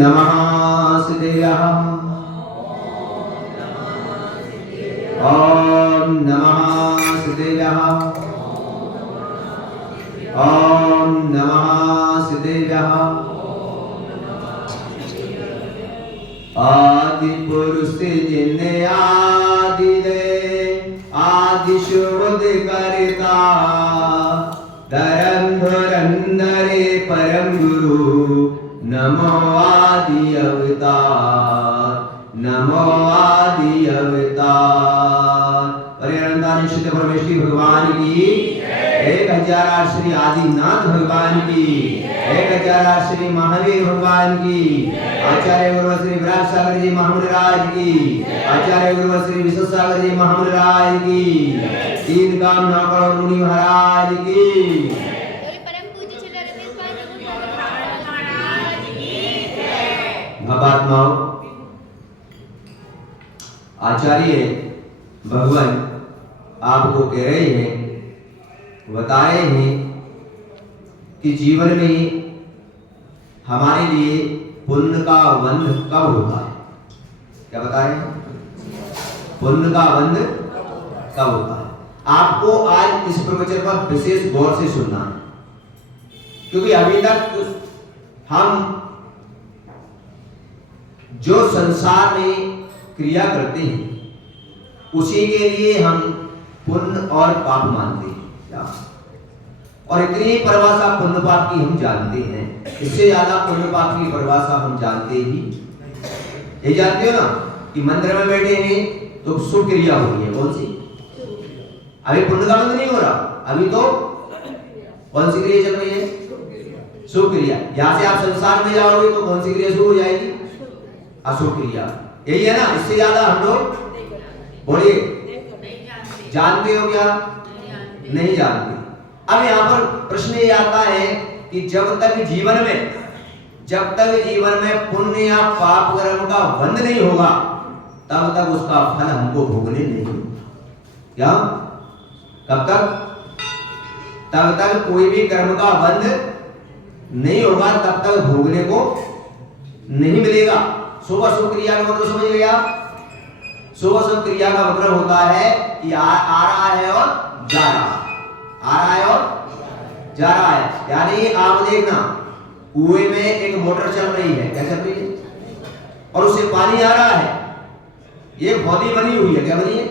नमः सिद्धेयः। ओम नमः सिद्धेयः। ओम नमः सिद्धेयः। आदि पुरुष जिन्ने आदि दे आदि शोध करता धरंधरे परम गुरु नमो आदि अवतार नमो आदि अवतार। परिणंदानी शुद्ध परमेश्वरी भगवान की 1000 श्री आदिनाथ भगवान की 1000 श्री महावीर भगवान की आचार्य गुरु श्री विराट सागर जी महामुनिराज की आचार्य गुरु श्री विश्व सागर जी महामुनिराज की 3 काम 9 करोड़ मुनि महाराज की महात्माओं। आचार्य भगवान आपको कह रहे हैं, बताए हैं कि जीवन में हमारे लिए पुण्य का बंध कब होता है। क्या बता रहे हैं? पुण्य का बंध कब होता है। आपको आज इस प्रवचन पर विशेष गौर से सुनना है, क्योंकि अभी तक हम जो संसार में क्रिया करते हैं उसी के लिए हम पुण्य और पाप मानते हैं, और इतनी परिभाषा पुण्य पाप की हम जानते हैं। इससे ज्यादा पुण्य पाप की परिभाषा हम जानते ही ये जानते हो ना कि मंदिर में बैठे हैं तो शुभ क्रिया हो रही है। कौन सी? अभी पुण्य का बंध नहीं हो रहा, अभी तो कौन सी क्रिया चल रही है? शुभ क्रिया। यहां से आप संसार में जाओगे तो कौन सी क्रिया शुरू हो जाएगी? अशुभ क्रिया। यही है ना। इससे ज्यादा हम लोग बोलिए जानते हो क्या? नहीं जानते। अब यहाँ पर प्रश्न ये आता है कि जब तक जीवन में पुण्य या पाप कर्म का बंध नहीं होगा तब तक उसका फल हमको भोगने नहीं होगा। क्या? कब तक? तब तक कोई भी कर्म का बंध नहीं होगा, तब तक भोगने को नहीं मिलेगा। शुभ अशुभ क्रिया का मतलब समझ गए आप? शुभ अशुभ क्रिया का मतलब होता है कि आ रहा है और जा रहा है, आ रहा है और जा रहा है। यानी आप देखना, कुएं में एक मोटर चल रही है, क्या चल रही है, और उससे पानी आ रहा है। ये हौदी बनी हुई है। क्या बनी है?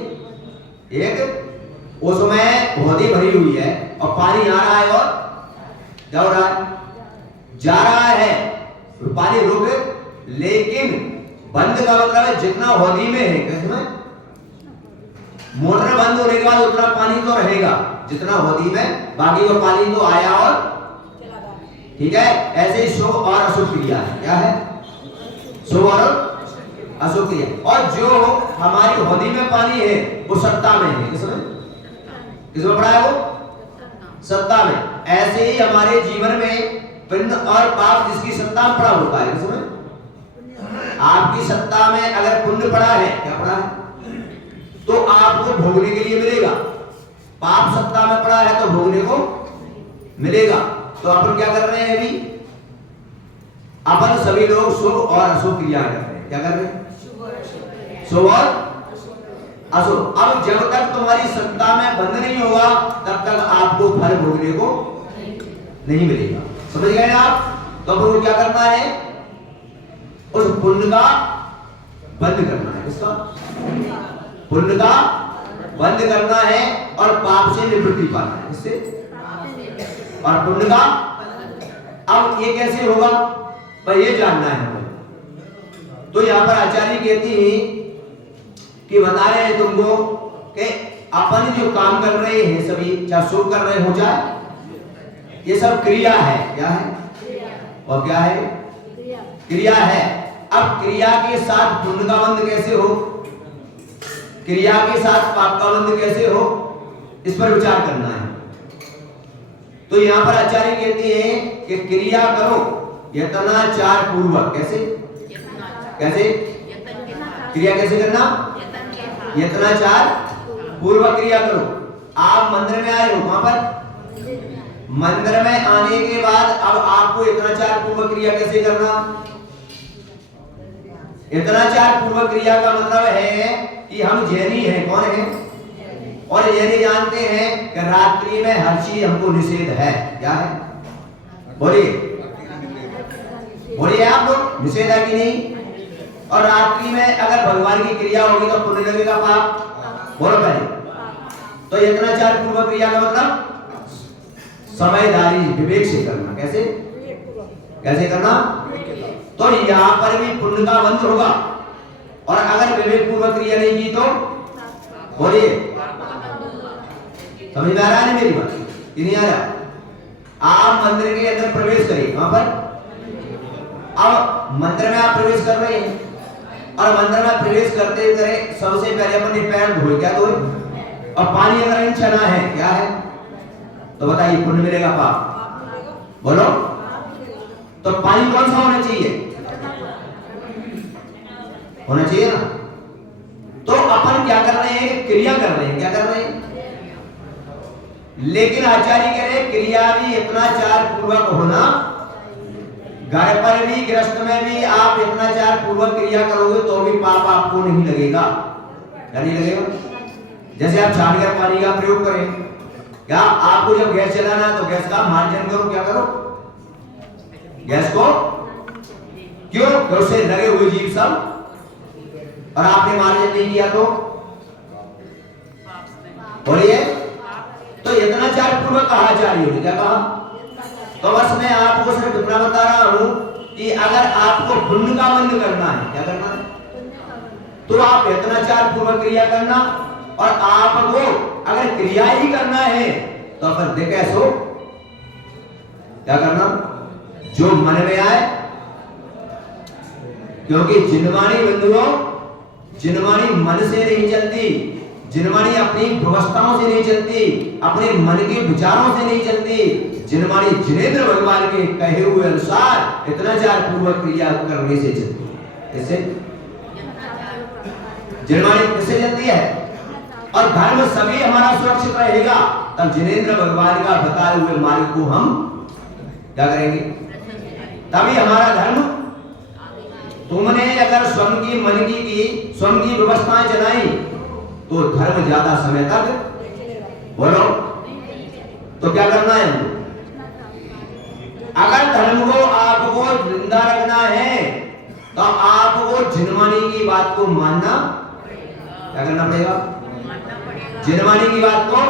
एक उसमें हौदी भरी हुई है और पानी आ रहा है और जा रहा है, जा रहा है। पानी रुक, लेकिन बंद का मतलब है जितना हौदी में है, कैसे मोटर बंद होने के बाद उतना पानी तो रहेगा जितना हौदी में, बाकी का पानी तो आया और ठीक है। ऐसे ही शुभ और अशुभ क्रिया है। क्या है? शुभ और अशुभ क्रिया। और जो हमारी हौदी में पानी है वो सत्ता में है। किसमें पड़ा है? वो सत्ता में। ऐसे ही हमारे जीवन में पुण्य और पाप जिसकी सत्ता में पड़ा होता है। किसमें? आपकी सत्ता में अगर पुण्य पड़ा है, क्या पड़ा है, तो आपको भोगने के लिए मिलेगा। पाप सत्ता में पड़ा है तो भोगने को मिलेगा। तो अपन क्या कर रहे हैं? अभी अपन सभी लोग शुभ और अशुभ क्रिया कर रहे हैं। क्या कर रहे हैं? शुभ और अशुभ। अब जब तक तुम्हारी सत्ता में बंध नहीं होगा तब तक आपको फल भोगने को नहीं मिलेगा। समझ गए आप? तो अपन क्या करना है? उस पुण्य का बंद करना है। किसका? पुण्य का बंद करना है और पाप से निवृत्ति पाना है। इससे और पुण्य का। अब ये कैसे होगा पर ये जानना है हमें। तो यहां पर आचार्य कहती है कि बता रहे हैं तुमको कि अपन जो काम कर रहे हैं सभी, चाहे शुभ कर रहे हो चाहे, ये सब क्रिया है। क्या है? और क्या है? क्रिया है। अब क्रिया के साथ पुण्य का बंध कैसे हो, क्रिया के साथ पाप का बंध कैसे हो, इस पर विचार करना है। तो यहां पर आचार्य कहते हैं कि क्रिया करो यत्नाचार पूर्वक। कैसे? कैसे क्रिया कैसे करना? यत्नाचार पूर्वक क्रिया करो। आप मंदिर में आए हो, वहां पर मंदिर में आने के बाद अब आपको यत्नाचार पूर्वक क्रिया कैसे करना? इतनाचार पूर्वक क्रिया का मतलब है कि हम जैनी हैं। कौन है? और जैनी जानते हैं कि रात्रि में हर चीज हमको निषेध है। क्या है? बोलिए बोलिए आप लोग, निषेध है कि नहीं? और रात्रि में अगर भगवान की क्रिया होगी तो पुण्य लगेगा पाप? बोलो पहले। तो इतनाचार पूर्वक क्रिया का मतलब समझदारी विवेक से करना। कैसे कैसे करना? तो यहाँ पर भी पुण्य का बंध होगा, और अगर विवेक पूर्वक क्रिया नहीं की तो बोलिए, समझ में आ रहा है मेरी बात कि नहीं आ रहा? आप मंदिर के अंदर प्रवेश करिए, वहां पर अब मंदिर में आप प्रवेश कर रहे हैं, और मंदिर में प्रवेश करते करे सबसे पहले अपने पैर धोए। क्या धोए? और पानी अगर इन चना है, क्या है? तो बताइए पुण्य मिलेगा पाप? बोलो। तो पानी कौन सा होना चाहिए? होना चाहिए ना। तो अपन क्या कर रहे हैं? क्रिया कर रहे हैं। क्या कर रहे हैं? लेकिन आचार्य कह रहे क्रिया भी इतनाचार पूर्वक होना। घर पर भी गृहस्थ में भी आप इतनाचार पूर्वक क्रिया करोगे तो भी पाप आपको नहीं लगेगा। क्या नहीं लगेगा? जैसे आप छानकर पानी का प्रयोग करें, क्या आपको जब गैस चलाना है तो गैस का मार्जन करो। क्या करो? गैस को क्यों? उससे लगे हुए जीव सब, और आपने मार्जन नहीं किया तो बोलिए। तो इतनाचार पूर्वक कहा आचार्य ने। क्या कहा? तो बस मैं आपको सिर्फ इतना बता रहा हूं कि अगर आपको पुण्य का बंध करना है, क्या करना है? तो आप इतनाचार पूर्वक क्रिया करना, और आपको अगर क्रिया ही करना है तो फिर देखे सो क्या करना? जो मन में आए। क्योंकि जिनवाणी बंधुओं, जिनवाणी मन से नहीं चलती, जिनवाणी अपनी व्यवस्थाओं से नहीं चलती, अपने मन के विचारों से नहीं चलती। जिनवाणी जिनेंद्र भगवान के कहे हुए अनुसार इतनाचार पूर्वक क्रिया करने से चलती है। इससे जिनवाणी किससे चलती है? और धर्म सभी हमारा सुरक्षित रहेगा, तब जिनेंद्र भगवान का बताए हुए मार्ग को हम क्या करेंगे? तभी हमारा धर्म। तुमने अगर स्वयं की मन की स्वयं की व्यवस्थाएं चलाई तो धर्म ज्यादा समय तक, बोलो, तो क्या करना है हमको? अगर धर्म को आपको जिंदा रखना है तो आपको जिनवाणी की बात को मानना, क्या करना पड़ेगा? जिनवाणी की बात को,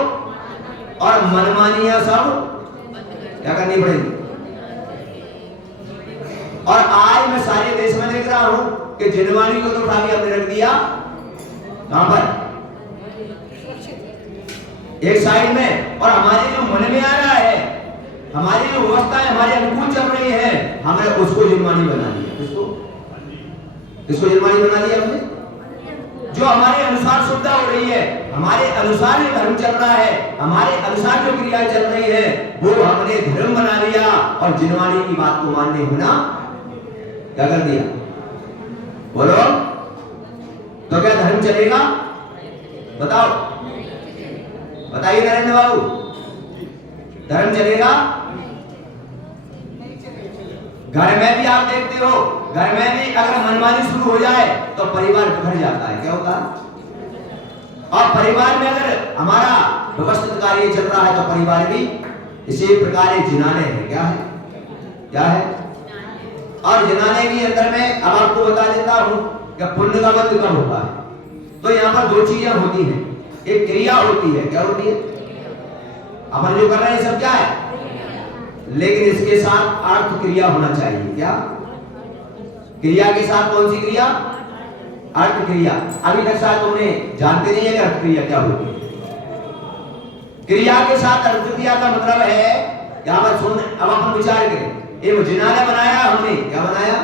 और मनमानियां सब क्या करनी पड़ेगी? और आज मैं सारे देश में देख रहा हूं कि जिनवाणी को तो उठा के हमने रख दिया कहां पर? एक साइड में। और हमारे जो मन में आ रहा है, हमारी जो व्यवस्था है हमारे अनुकूल चल रही है, हमने उसको जिनवाणी बना दिया। किसको जिनवाणी बना दिया हमने? जो हमारे अनुसार सुविधा हो रही है, हमारे अनुसार जो धर्म चल रहा है, हमारे अनुसार जो क्रिया चल रही है, वो हमने धर्म बना लिया, और जिनवाणी की बात को मानने होना क्या कर दिया? बोलो। तो क्या धर्म चलेगा? बताओ, बताइए नरेंद्र बाबू, धर्म चलेगा? घर में भी आप देखते हो, घर में भी अगर मनमानी शुरू हो जाए तो परिवार बिखर जाता है। क्या होता है? और परिवार में अगर हमारा व्यवस्थित कार्य चल रहा है तो परिवार भी इसी प्रकार जिनाने हैं। क्या है? क्या है? और जिनाने के अंदर में अब आपको बता देता हूं कि पुण्य का बंध कब होता है। तो यहाँ पर दो चीजें होती हैं, एक क्रिया होती है। क्या होती है? अपन जो कर रहे हैं सब क्या है? लेकिन इसके साथ अर्थ क्रिया होना चाहिए। क्या? क्रिया के साथ कौन सी क्रिया? अर्थ क्रिया। अभी तक शायद तुमने जानते नहीं है कि अर्थ क्रिया क्या होती है। क्रिया के साथ अर्थ क्रिया का मतलब है, यहाँ पर सुन, अब अपन विचार करें। ये जिनालय बनाया हमने, क्या बनाया?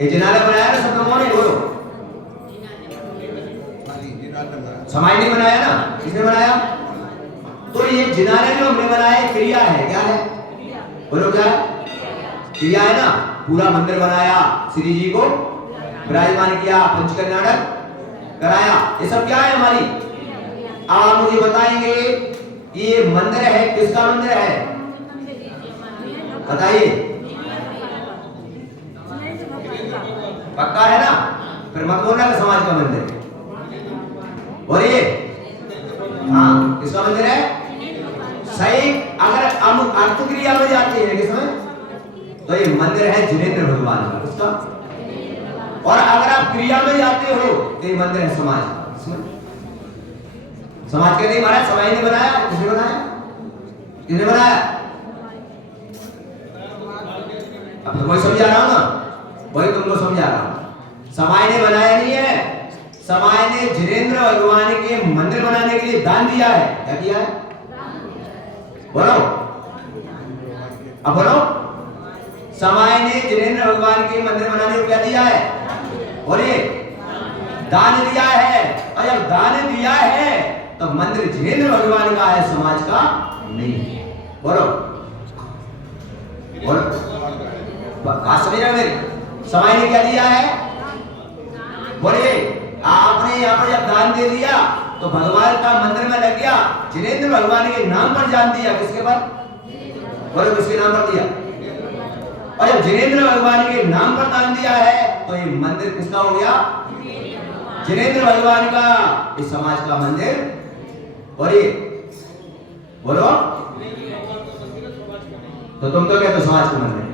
ये जिनालय बनाया ना सब लोगों ने, बोलो। समाज ने बनाया ना, किसने बनाया? तो ये जिनालय जो हमने बनाया क्रिया है। क्या है? बोलो क्या है? क्रिया है ना। पूरा मंदिर बनाया, श्री जी को विराजमान किया, पंचकन्याड़क कराया, ये सब क्या है? हमारी। अब आप मुझे बताएंगे ये मंदिर है, किसका मंदिर है? बताइए। पक्का है ना? फिर मत बोलना कि समाज का मंदिर। बोलिए हाँ, किसका मंदिर है? सही। अगर हम अर्थ क्रिया में जाते हैं किसमें, तो ये मंदिर है जिनेंद्र भगवान का। किसका? और अगर आप क्रिया में जाते हो तो ये मंदिर है समाज का। समाज के नहीं महाराज, समाज ने बनाया। किसने बनाया? किसने बनाया? अब तो वही समझा रहा हूं ना, वही तुमको समझा रहा हूं। समाज ने बनाया नहीं है, समाज ने जिनेंद्र भगवान के मंदिर बनाने के लिए दान दिया है। क्या दिया है? बोलो, अब बोलो। समाज ने जिनेंद्र भगवान के मंदिर बनाने को क्या दिया है? बोलिए, दान दिया है। और जब दान दिया है तो मंदिर जिनेंद्र भगवान का है, समाज का नहीं। बोलो बोलो, बात समझ रहे हो मेरी? समाज ने क्या दिया है? बोलिए, आपने यहाँ पर जब दान दे दिया तो भगवान का मंदिर में लग गया, जिनेंद्र भगवान के नाम पर दान दिया। किसके पर? बोलो, किसके नाम पर दिया? और जब जिनेंद्र भगवान के नाम पर दान दिया है तो ये मंदिर किसका हो गया? जिनेंद्र भगवान का। इस समाज का मंदिर। बोलिए बोलो, तो तुम तो कहते हो समाज का मंदिर।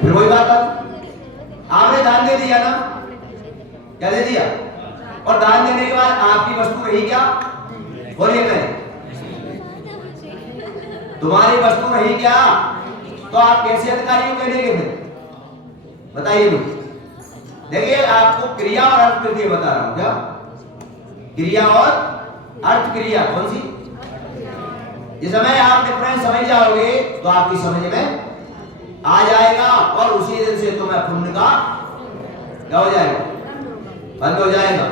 फिर वही बात है, आपने दान दे दिया ना, क्या दे दिया? और दान देने के बाद आपकी वस्तु रही क्या? बोलिए, मैं तुम्हारी वस्तु रही क्या? तो आप कैसे अधिकारी को कहेंगे? फिर बताइए मुझे। देखिए, आपको क्रिया और अर्थ क्रिया बता रहा हूं। क्या क्रिया और अर्थ क्रिया? कौन सी? जिस समय आप डिफरेंस समझ जाओगे तो आपकी समझ में आ जाएगा, और उसी दिन से तुम्हें पुण्य का क्या हो जाएगा? बंद हो जाएगा।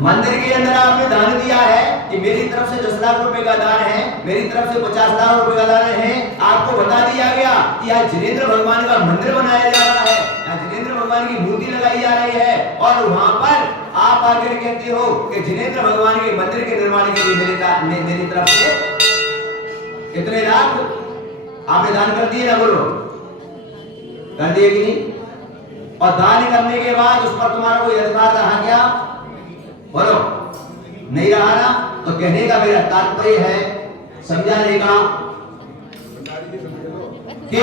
मंदिर के अंदर आपने दान दिया है कि मेरी तरफ से 10 लाख रुपए का दान है, मेरी तरफ से 50 लाख रुपए का दान है। आपको बता दिया गया कि यहाँ जिनेंद्र भगवान का मंदिर बनाया जा रहा है, यहाँ जिनेंद्र भगवान की मूर्ति लगाई जा रही है, और वहां पर आप आकर कहते हो कि जिनेंद्र भगवान के मंदिर के निर्माण के लिए मेरी तरफ से इतने लाख आपने दान कर दिए ना? बोलो, कर दिए कि नहीं? और दान करने के बाद उस पर तुम्हारा कोई अधिकार रहा क्या? बोलो, नहीं रहा ना? तो कहने का मेरा तात्पर्य है, समझाने का, कि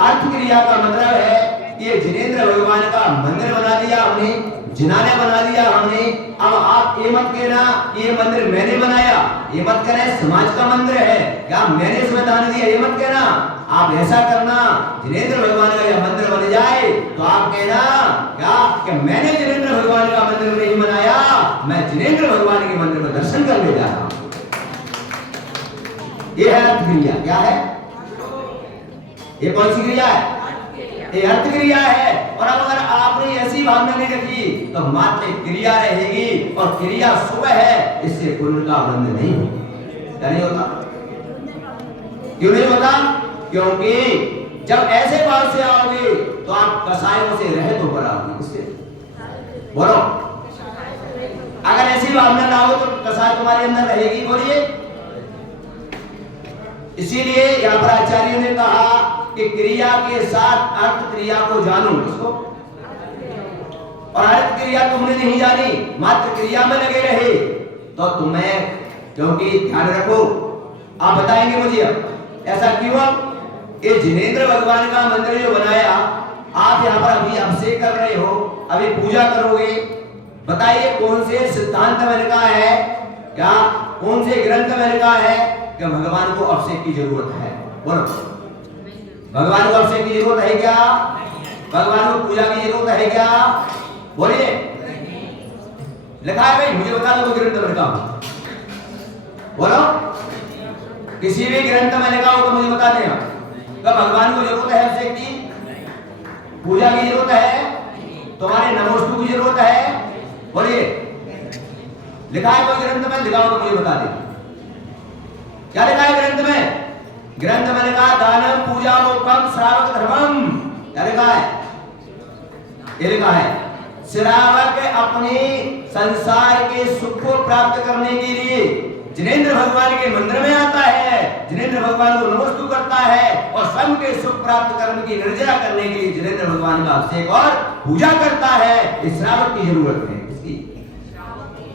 अर्थ क्रिया का मतलब है कि जिनेंद्र भगवान का मंदिर बना दिया हमने, जिनाने बना दिया हमने। अब आप ये मत कहना कि ये मंदिर मैंने बनाया, ये मत कहना समाज का मंदिर है, क्या मैंने इसमें दान दिया, ये मत कहना। आप ऐसा करना, जिनेंद्र भगवान का यह मंदिर बन जाए तो आप कहना क्या कि मैंने जिनेंद्र भगवान का मंदिर नहीं बनाया, मैं जिनेंद्र भगवान के मंदिर में दर्शन करने जा रहा हूं। यह है अर्थ क्रिया। क्या है ये? कौन सी क्रिया है? ये अर्थ क्रिया है। और अब अगर आपने ऐसी भावना नहीं रखी तो मात्र क्रिया रहेगी, और क्रिया शुभ है, इससे पुण्य का बंध नहीं होगा। क्या नहीं होता? क्यों नहीं होता? क्योंकि जब ऐसे भाव से आओगे तो आप कसायों से रहित होकर आओगे। किससे? बोलो, अगर ऐसी भावना ना हो तो कसाय तुम्हारे अंदर रहेगी। बोलिए, इसीलिए यहाँ पर आचार्य ने कहा कि क्रिया के साथ अर्थ क्रिया को जानो। किसको? और अर्थ क्रिया तुमने नहीं जानी, मात्र क्रिया में लगे रहे तो तुम्हें, क्योंकि ध्यान रखो, आप बताएंगे मुझे अब ऐसा क्यों? ये जिनेंद्र भगवान का मंदिर जो बनाया, आप यहाँ पर अभी अभिषेक कर रहे हो, अभी पूजा करोगे, बताइए कौन से सिद्धांत में लिखा है, क्या कौन से ग्रंथ में लिखा है कि भगवान को अभिषेक की जरूरत है? बोलो, भगवान को अभिषेक की जरूरत है क्या? भगवान को पूजा की जरूरत है क्या? बोलिए, लिखा है भाई? मुझे बता दो ग्रंथ में लिखा हो। बोलो, किसी भी ग्रंथ में लिखा हो तो मुझे बता देना। कब भगवान को जरूरत है अभिषेक की, पूजा की जरूरत है, तुम्हारे नमोस्तु की जरूरत है? बोलिए, लिखा है कोई ग्रंथ में? लिखा हो तो मुझे बता देना। क्या लिखा है ग्रंथ में? ग्रंथ में लिखा दानम पूजा मोक्षम श्रावक धर्मम। क्या लिखा है? ये लिखा है श्रावक अपने संसार के सुख को प्राप्त करने के लिए जिनेंद्र भगवान के मंदिर में आता है, जिनेंद्र भगवान को नमस्तु करता है और स्वयं के सुख प्राप्त कर्म की निर्जरा करने के लिए जिनेंद्र भगवान का अभिषेक और पूजा करता है। इस श्रावक की जरूरत है। इसकी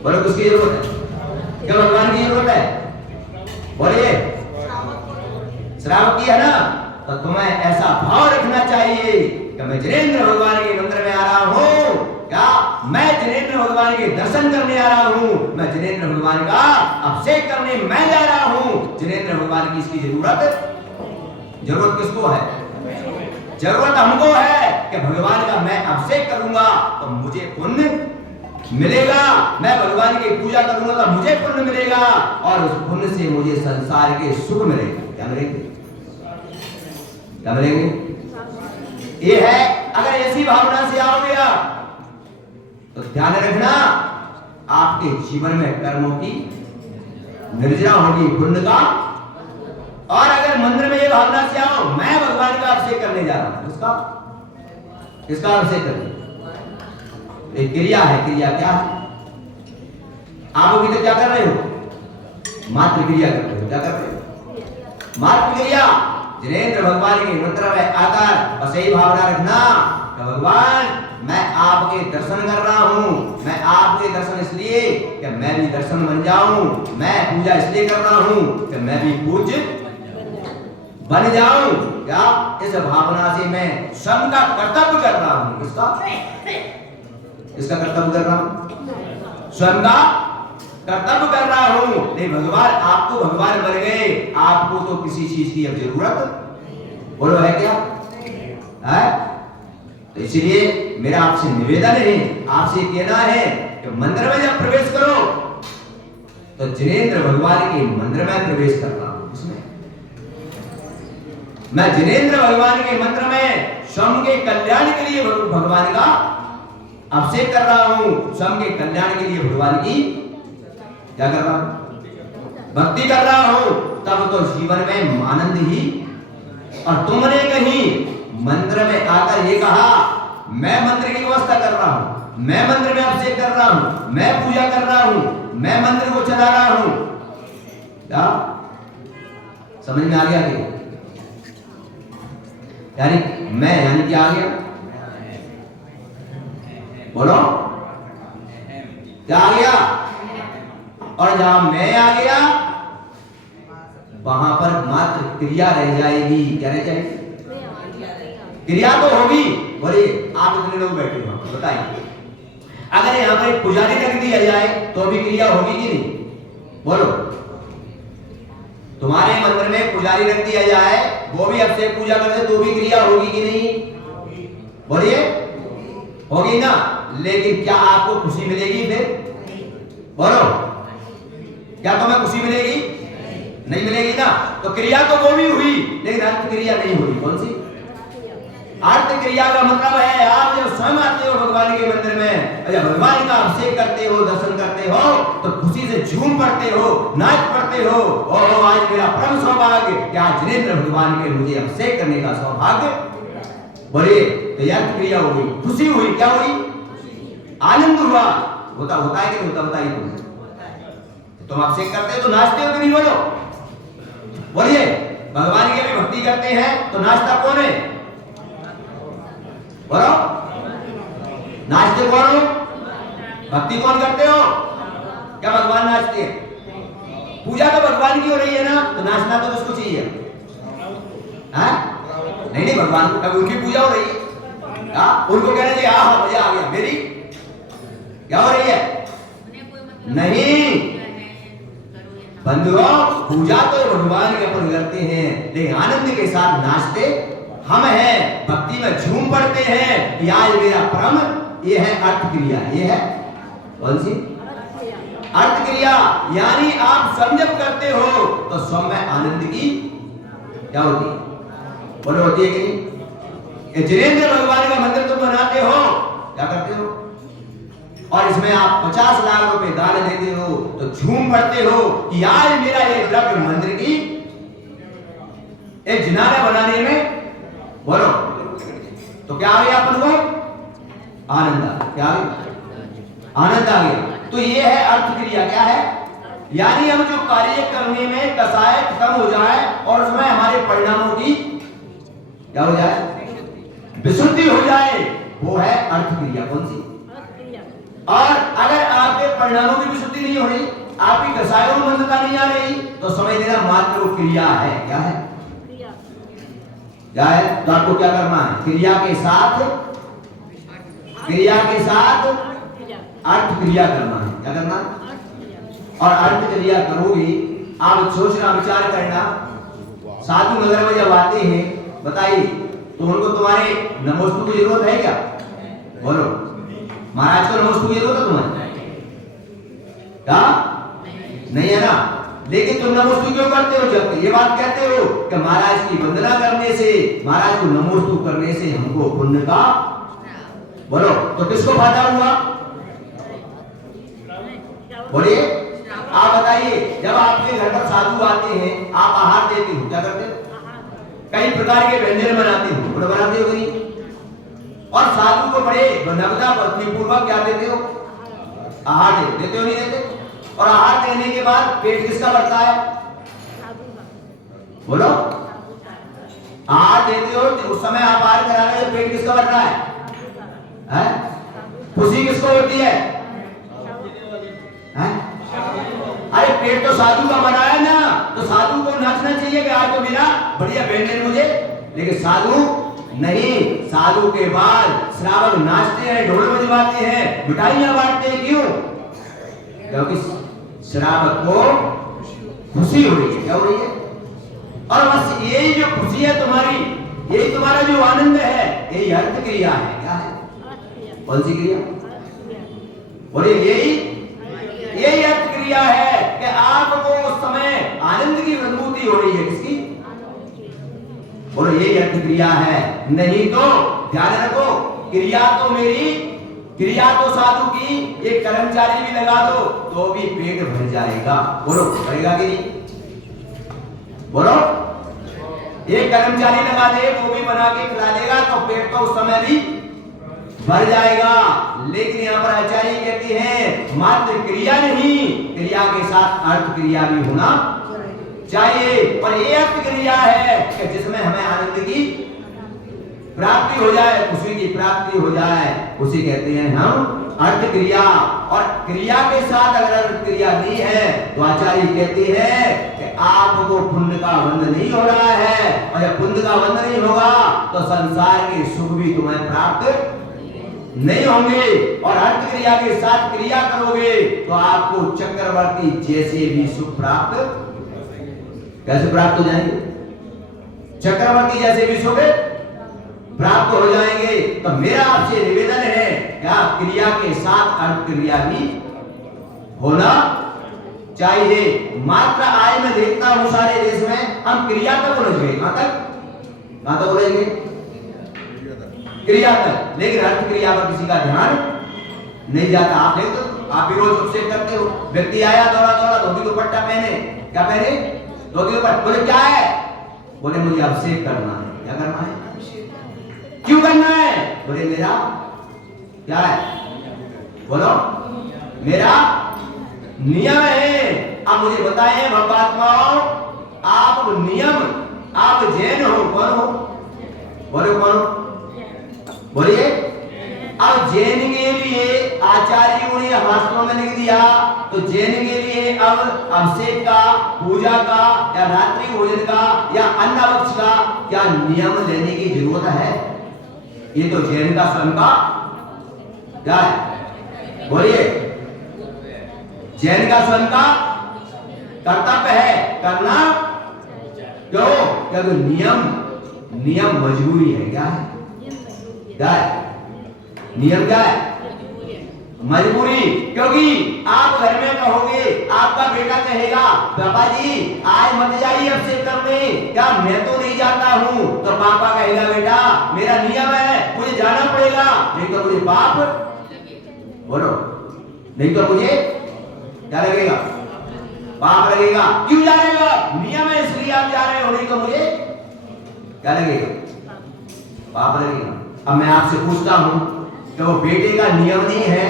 बोलो किसकी जरूरत है? क्या भगवान की जरूरत है? बोलिए श्रावक की है ना। तो तुम्हें ऐसा भाव रखना चाहिए कि मैं जिनेंद्र भगवान के मंदिर में आ रहा हूँ। क्या मैं जिनेंद्र भगवान के दर्शन करने आ रहा हूँ, मैं जिनेंद्र भगवान का अभिषेक करने मैं जा रहा हूँ। जिनेंद्र भगवान की इसकी जरूरत किसको है? जरूरत हमको है कि भगवान का मैं अभिषेक करूंगा तो मुझे पुण्य मिलेगा, मैं भगवान की पूजा करूंगा तो मुझे पुण्य मिलेगा और उस पुण्य से मुझे संसार के सुख मिलेगा। क्या मिलेंगे? क्या मिलेंगे? ये है। अगर ऐसी भावना से आओगे आप तो ध्यान रखना आपके जीवन में कर्मों की निर्जरा होगी, पुण्य का। और अगर मंदिर में ये भावना से आओ मैं भगवान का अभिषेक करने जा रहा हूं, किसका अभिषेक करने? एक क्रिया है। क्रिया क्या है? आप अभी तक क्या कर रहे हो? मात्र क्रिया कर रहे हो। क्या कर रहे हो? मात्र क्रिया। जिनेंद्र भगवान के मंत्र में आकर बस यही भावना रखना कि भगवान मैं आपके दर्शन कर रहा हूं, मैं आपके दर्शन इसलिए कि मैं भी दर्शन बन जाऊं, मैं पूजा इसलिए कर रहा हूं कि मैं भी पूज्य बन जाऊं। क्या इस भावना से मैं स्वयं का कर्तव्य कर रहा हूं? इसका कर्तव्य कर रहा हूं, स्वयं का कर्तव्य कर रहा हूं। नहीं भगवान आप तो भगवान बन गए, आपको तो किसी चीज की अब जरूरत बोलो है क्या है? तो इसलिए मेरा आपसे निवेदन है, आपसे कहना है कि मंदिर में जब प्रवेश करो तो जिनेंद्र भगवान के मंदिर में प्रवेश कर रहा हूं। उसमें मैं जिनेंद्र भगवान के मंदिर में स्वयं के कल्याण के लिए भगवान का अभिषेक कर रहा हूं, स्वयं के कल्याण के लिए भगवान की क्या कर रहा हूं? भक्ति कर रहा हूं। तब तो जीवन में आनंद ही। और तुमने कहीं मंदिर में आकर ये कहा मैं मंदिर की व्यवस्था कर रहा हूं, मैं मंदिर में अभिषेक कर रहा हूं, मैं पूजा कर रहा हूं, मैं मंदिर को चला रहा हूं। क्या समझ में आ गया? यानी मैं यानी क्या आ गया? बोलो क्या आ गया? और जहां मैं आ गया वहां पर मात्र क्रिया रह जाएगी। क्या रह जाएगी? क्रिया तो होगी। बोलिए आप इतने लोग बैठे हो बताइए, अगर यहां पर एक पुजारी रख दिया जाए तो भी क्रिया होगी कि नहीं? बोलो तुम्हारे मंदिर में पुजारी रख दिया जाए, वो भी अभिषेक पूजा करते तो भी क्रिया होगी कि नहीं? बोलिए होगी ना। लेकिन क्या आपको खुशी मिलेगी फिर? बोलो क्या तुम्हें खुशी मिलेगी? नहीं मिलेगी ना। तो क्रिया तो वो भी हुई लेकिन अर्थ क्रिया नहीं हुई। कौन सी? अर्थ क्रिया का मतलब है आप जब स्वयं आते हो भगवान के मंदिर में, जब भगवान का अभिषेक करते हो, दर्शन करते हो तो खुशी से झूम पड़ते हो, नाच पड़ते हो। ओह आज मेरा परम सौभाग्य कि आज जिनेंद्र भगवान के मुझे अभिषेक करने का सौभाग्य। बोलिए तो यह क्रिया हुई, खुशी हुई। क्या हुई? आनंद हुआ। होता है कि नहीं होता? बताइए तुम अभिषेक करते हो तो नाचते हो कि नहीं? बोलिए भगवान की भी भक्ति करते हैं तो नाचता कौन है? बोलो नाचते कौन हो? भक्ति कौन करते हो? क्या भगवान नाचते हैं? पूजा तो भगवान की हो रही है ना, तो नाचना तो किसको चाहिए? हाँ? नहीं भगवान को, कभी उनकी पूजा हो रही है। हाँ उनको कहना चाहिए हाँ मजा आ गया। मेरी क्या हो रही है? नहीं बंधुओं पूजा तो भगवान के अपन करते हैं लेकिन आनंद के साथ नाचते हम हैं, भक्ति में झूम पड़ते हैं कि आज मेरा परम। ये है अर्थ क्रिया। ये है कौन सी? अर्थ क्रिया। यानी आप स्वयं जब करते हो तो स्वयं में आनंद की क्या होती है? बोलो होती है कि नहीं? जिनेंद्र भगवान का मंदिर तुम बनाते हो, क्या करते हो? और इसमें आप 50 लाख रुपए दान देते हो तो झूम पड़ते हो कि आज मेरा ये द्रव्य मंदिर की एक जिनारा बनाने में। बोलो तो क्या आ गया अपन को? आनंद। क्या आ गया? आनंद आ गया। तो ये है अर्थ क्रिया। क्या है? यानी हम जो कार्य करने में कसाय खत्म हो जाए और उसमें हमारे परिणामों की क्या हो जाए, विशुद्धि हो जाए, वो है अर्थ क्रिया। कौन सी? और अगर आपके परिणामों की विशुद्धि नहीं हो रही, आपकी कसायों में मंदता नहीं आ रही, तो समझ लेना मात्र वो क्रिया है। क्या है? क्या है? तो आपको क्या करना है? क्रिया के साथ अर्थ क्रिया करना है। क्या करना? और अर्थ क्रिया करोगे, आप सोचना, विचार करना, साधु नगर में जब आते हैं, बताइए तो उनको तुम्हारे नमोस्तु की जरूरत है क्या? बोलो, महाराज को नमोस्तु की जरूरत है तुम्हारी? क्या नहीं है ना? लेकिन तुम नमोस्तु क्यों करते हो? जब ये बात कहते हो कि महाराज की वंदना करने से, महाराज को नमोस्तु करने से हमको पुण्य का, बोलो तो किसको फायदा हुआ? बोलिए, आप बताइए। जब आपके घर पर साधु आते हैं, आप आहार देते हो, क्या करते हो? कई प्रकार के व्यंजन बनाते हो, बोलो बनाते हो नहीं? और साधु को बड़े नम्रता पूर्वक क्या देते हो? आहार देते हो नहीं देते? और आहार देने के बाद पेट किसका भरता है? बोलो, आहार देते हो तो उस समय आप आहार करा रहे हो, पेट किसका भर रहा है? खुशी किसको होती है? अरे पेट तो साधु का बना है ना, तो साधु को नाचना चाहिए कि आज तो मेरा बढ़िया व्यंजन मुझे। लेकिन साधु नहीं, साधु के बाद श्रावक नाचते हैं, ढोल बजवाते हैं, मिठाइयां बांटते हैं। क्यों? क्योंकि श्रावक को खुशी हो रही है। क्या हो रही है? और बस यही जो खुशी है तुम्हारी, यही तुम्हारा जो आनंद है, यही अर्थ क्रिया है। क्या है? कौन सी क्रिया? बोलिए, यही अर्थ क्रिया है कि आपको उस समय आनंद की अनुभूति हो रही है। किसकी? बोलो, यही अर्थ क्रिया है। नहीं तो ध्यान रखो, क्रिया तो मेरी, क्रिया तो साधु की, एक कर्मचारी भी लगा दो तो भी पेट भर जाएगा। बोलो, भरेगा कि नहीं? बोलो, एक कर्मचारी लगा दे, वो भी बना के खिला देगा तो पेट तो उस समय भी भर जाएगा। लेकिन यहाँ पर आचार्य कहती है मात्र क्रिया नहीं, क्रिया के साथ अर्थ क्रिया भी होना चाहिए। और ये अर्थ क्रिया है कि जिसमें हमें आनंद की प्राप्ति हो जाए, खुशी की प्राप्ति हो जाए, उसे कहते हैं हम अर्थ क्रिया। और क्रिया के साथ अगर अर्थ क्रिया नहीं है तो आचार्य कहते हैं कि आपको पुण्य का बंध नहीं हो रहा है, और जब पुण्य का बंध नहीं होगा तो संसार के सुख भी तुम्हें प्राप्त नहीं होंगे। और अर्थ क्रिया के साथ क्रिया करोगे तो आपको चक्रवर्ती जैसे भी सुख प्राप्त, कैसे प्राप्त हो जाएंगे? चक्रवर्ती जैसे भी सुख प्राप्त हो जाएंगे। तो मेरा आपसे निवेदन है कि आप क्रिया के साथ अर्थ क्रिया भी होना चाहिए। मात्र आय में देखता हूं सारे देश में हम क्रिया तक उलझ गए। कहां तक उलझ गए? क्रिया तक। लेकिन अर्थ क्रिया पर किसी का ध्यान नहीं जाता। आप देखते हो, आप भी रोज उपसेक करते हो, व्यक्ति आया दौड़ा दौड़ा धोती दुपट्टा पहने, क्या पहने? धोती दुपट्टा। बोले क्या है? बोले मुझे अभिषेक करना है। क्या करना है? क्यों करना है? बोले मेरा क्या है? बोलो, मेरा नियम है। अब मुझे बताएं भक्तात्माओं, आप नियम, आप जैन हो, कौन हो? बोले कौन हो? बोलिए। अब जैन के लिए आचार्यों ने शास्त्रों में लिख दिया, तो जैन के लिए अब अभिषेक का, पूजा का, या रात्रि भोजन का, या अन्न भक्ष का क्या नियम लेने की जरूरत है? ये तो जैन का स्वयं का क्या है? बोलिए, जैन का स्वयं का कर्तव्य है, करना क्यों? क्योंकि नियम मजबूरी है। क्या है? क्या है? नियम क्या है? मजबूरी। क्योंकि आप घर में कहोगे, आपका बेटा कहेगा पापा जी आज मत जाइए अभिषेक करने, क्या मैं तो नहीं जाता हूं, तो पापा कहेगा बेटा मेरा नियम है, मुझे जाना पड़ेगा, नहीं तो मुझे पाप, बोलो, नहीं तो मुझे क्या लगेगा? पाप लगेगा। क्यों जाएगा? नियम है इसलिए आप जा रहे हो, नहीं तो मुझे क्या लगेगा? पाप लगेगा। अब मैं आपसे पूछता हूं कि वो बेटे का नियम नहीं है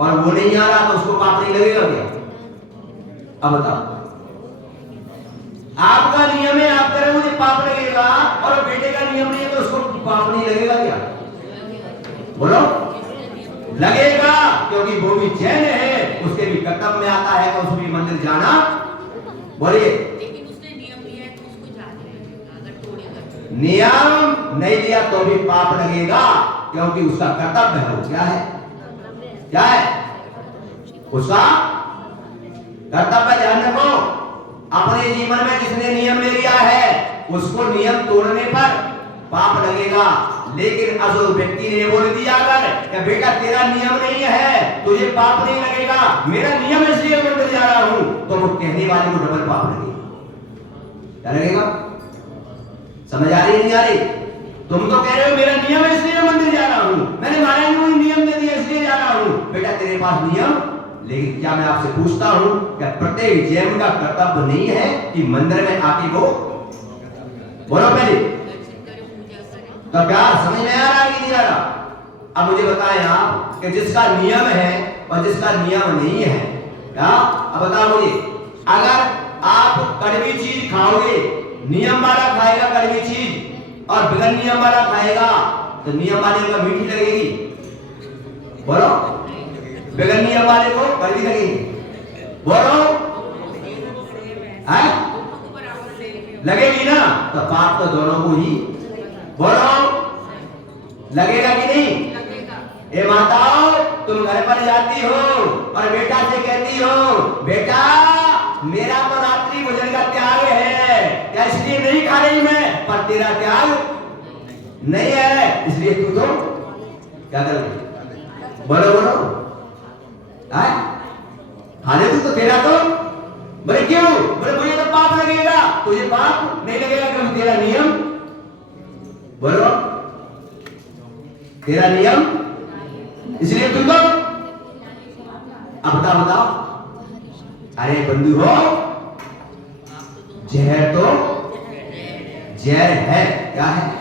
और वो नहीं आ रहा तो उसको पाप नहीं लगेगा क्या? अब बताओ, आपका नियम है, आप करें मुझे पाप लगेगा, और बेटे का नियम नहीं है तो उसको पाप नहीं लगेगा क्या? बोलो, लगेगा, क्योंकि वो भी जैन है, उसके भी कर्तव्य में आता है कि उसको भी मंदिर जाना। बोलिए, लेकिन उसने नियम लिया है तो उसको जाना लगेगा, अगर तोड़ेगा। नियम नहीं लिया तो भी पाप लगेगा, क्योंकि उसका कर्तव्य है। वो क्या है? क्या है उसका कर्तव्य? ध्यान रखो, अपने जीवन में जिसने नियम ले लिया है उसको नियम तोड़ने पर पाप लगेगा। लेकिन असल व्यक्ति ने बोल दिया अगर कि बेटा तेरा नियम नहीं है, तुझे पाप नहीं लगेगा, मेरा नियम इसलिए मंदिर जा रहा हूं, तो वो कहने वाले को डबल पाप लगेगा। क्या लगेगा? समझ आ रही नहीं आ रही? तुम तो कह रहे हो मेरा नियम है इसलिए मंदिर जा रहा हूं, मैंने महाराज को नियम दे दिया इसलिए जा रहा हूं। बेटा तेरे पास नियम, लेकिन क्या मैं आपसे पूछता हूं कि प्रत्येक जैन का कर्तव्य नहीं है कि मंदिर में आके वो बोलो पहले तो क्या समझ में आ रहा है कि नहीं आ रहा? अब मुझे बताएं आप कि जिसका नियम है और जिसका नियम नहीं है, क्या? अब बताओ मुझे, अगर आप कड़वी चीज खाओगे, नियम वाला खाएगा कड़वी चीज और बिना नियम वाला खाएगा, तो नियम वाले को मीठी लगेगी? बोलो, बिना नियम वाले को कड़वी लगेगी? बोलो, है लगेगी ना? तो पाप तो दोनों को ही, बोलो, लगेगा कि नहीं? ए माताओं, तुम घर पर जाती हो और बेटा से कहती हो बेटा मेरा तो रात्रि भोजन का त्याग है, क्या इसलिए नहीं खा रही मैं, पर तेरा त्याग नहीं है इसलिए तू तो क्या कर रही? बोलो बोलो, खा ले तू तो, तेरा तो, बोले क्यों? बोले मुझे तो पाप लगेगा, तुझे पाप नहीं लगेगा क्योंकि तेरा नियम, बोलो, तेरा नियम इसलिए तुम तो। अब बताओ, अरे बंधु हो, जहर तो जहर है, क्या है?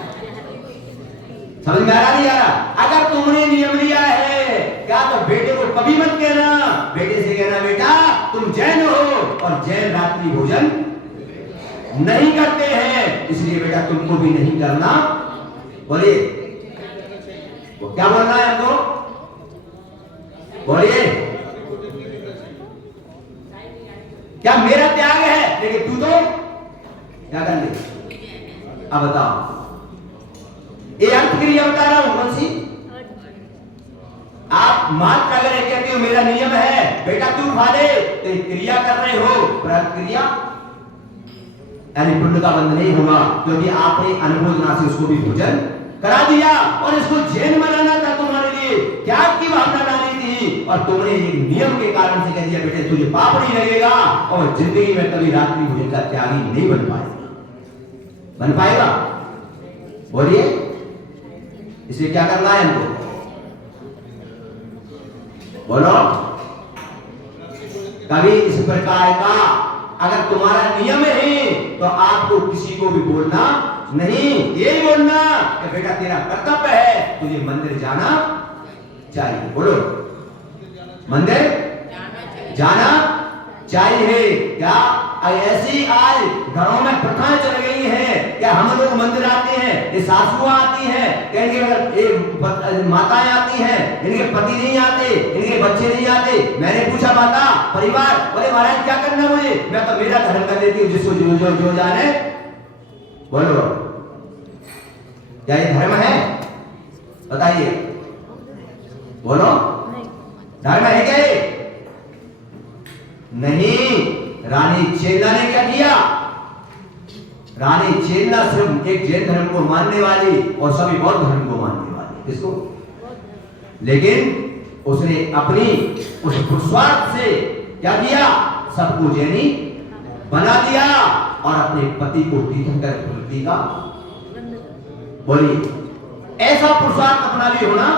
समझ में आ रहा नहीं आ रहा? अगर तुमने नियम लिया है क्या, तो बेटे को कभी मत कहना, बेटे से कहना बेटा तुम जैन हो और जैन रात्रि भोजन नहीं करते हैं, इसलिए बेटा तुमको भी नहीं करना। बोलिए, वो क्या बोलना है हमको? बोलिए, क्या मेरा त्याग है लेकिन तू तो क्या कर ले? अब बताओ, ये अर्थ क्रिया बता रहा हूं कौन सी? आप मात्र अगर ये कहते हो मेरा नियम है बेटा तू खा ले, तो क्रिया कर रहे हो, प्रतिक्रिया यानी पुण्य का बंध नहीं होगा, क्योंकि आपने अनुमोदना से उसको भी भोजन करा दिया और इसको जैन बनाना था तुम्हारे लिए, त्याग की भावना लानी थी, और तुमने एक नियम के कारण से कह दिया बेटे तुझे पाप नहीं लगेगा, और जिंदगी में कभी रात्रि भोजन का त्यागी नहीं बन पाएगा। बन पाएगा? बोलिए, इसे क्या करना है हमको? बोलो, कभी इस प्रकार का अगर तुम्हारा नियम है तो आपको किसी को भी बोलना नहीं, ये बोलना कि बेटा तेरा कर्तव्य है, तुझे मंदिर जाना चाहिए। बोलो, मंदिर जाना चाहिए। क्या ऐसी आज घरों में प्रथाएं चल गई हैं, क्या हम लोग मंदिर आते हैं, ये सासुआ आती हैं, कहेंगे अगर माताएं आती हैं, इनके पति नहीं आते, इनके बच्चे नहीं आते। मैंने पूछा माता परिवार, बोले महाराज क्या करना मुझे, मैं तो मेरा धर्म कर लेती हूँ, जिसको जो जो जो जाने। बोलो, क्या ये धर्म है? बताइए, बोलो, धर्म है क्या ये? नहीं। रानी चेन्ना ने क्या किया? रानी चेन्ना सिर्फ एक जैन धर्म को मानने वाली और सभी बौद्ध धर्म को मानने वाली, किसको? लेकिन उसने अपनी उस पुरुषार्थ से क्या किया? सबको जैनी बना दिया और अपने पति को तीर्थंकर भक्ति का। बोलिए, ऐसा पुरुषार्थ अपना भी होना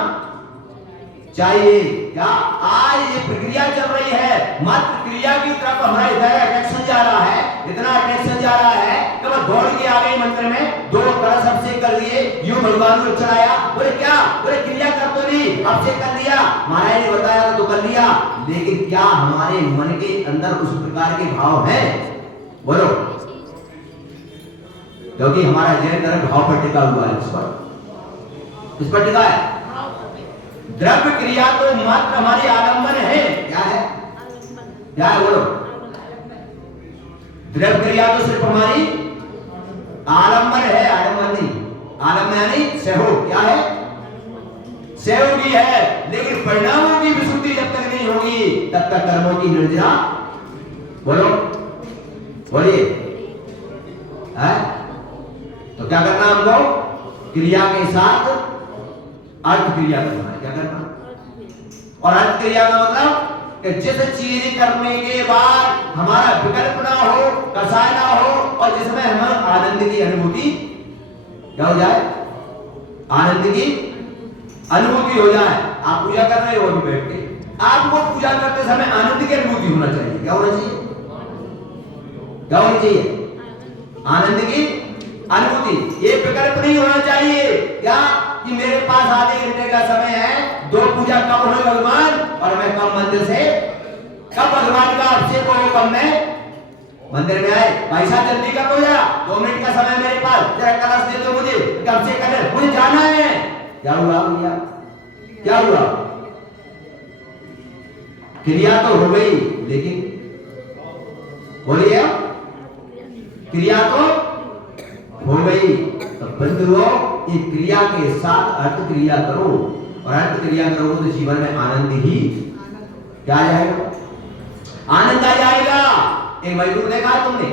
चाहिए। क्या आज ये प्रक्रिया चल रही है, मात्र क्रिया की तरफ हमारा इधर अट्रैक्शन जा रहा है, इतना अट्रैक्शन जा रहा है कि मैं दौड़ के आ गई मंदिर में, दो कलश अभिषेक कर दिए, यूं भगवान को चढ़ाया, बोले क्या, बोले क्रिया कर तो नहीं, अब से कर लिया, महाराज ने बताया तो कर लिया, लेकिन क्या हमारे मन के अंदर उस प्रकार के भाव हैं? बोलो, क्योंकि हमारा जैन धर्म भाव पर टिका हुआ है, इस पर टिका है। द्रव्य क्रिया तो मात्र हमारी आलम्बन है, क्या है, क्या है, बोलो, द्रव्य क्रिया तो सिर्फ हमारी आलम्बन है, आलम्बन नहीं, आलम्बन यानी सहयोग, क्या है, सहयोगी है, लेकिन परिणामों की विशुद्धि जब तक नहीं होगी तब तक कर्मों की निर्जरा, बोलो, बोलिए, है? तो क्या करना हमको? क्रिया के साथ अर्थ क्रिया करना है, क्या करना? और अर्थ क्रिया का मतलब कि जिस चीज करने के बाद हमारा विकल्प ना हो, कसाय ना हो, और जिसमें हमें आनंद की अनुभूति क्या हो जाए, आनंद की अनुभूति हो जाए। आप पूजा कर रहे हो अभी बैठ के, आपको पूजा करते समय आनंद की अनुभूति होना चाहिए, क्या होना चाहिए, क्या होनी चाहिए, आनंद की अनुभूति। ये विकल्प नहीं होना चाहिए क्या कि मेरे पास आधे घंटे का समय है, दो पूजा कब हो भगवान, और मैं कब मंदिर से, कब भगवान का अभिषेक हो, कब मैं मंदिर में आए, भाई साहब जल्दी कर दो यार, 2 मिनट का समय मेरे पास, जरा कलश दे दो मुझे, कब से करने, मुझे जाना है। क्या हुआ भैया, क्या हुआ? क्रिया तो हो गई, लेकिन बोलिए, क्रिया तो हो गई, तो बंधुओं ये क्रिया के साथ अर्थ क्रिया करो, और अर्थ क्रिया करोगे तो जीवन में आनंद ही क्या आ जाएगा, आनंद आ जाएगा। एक मजदूर देखा तुमने,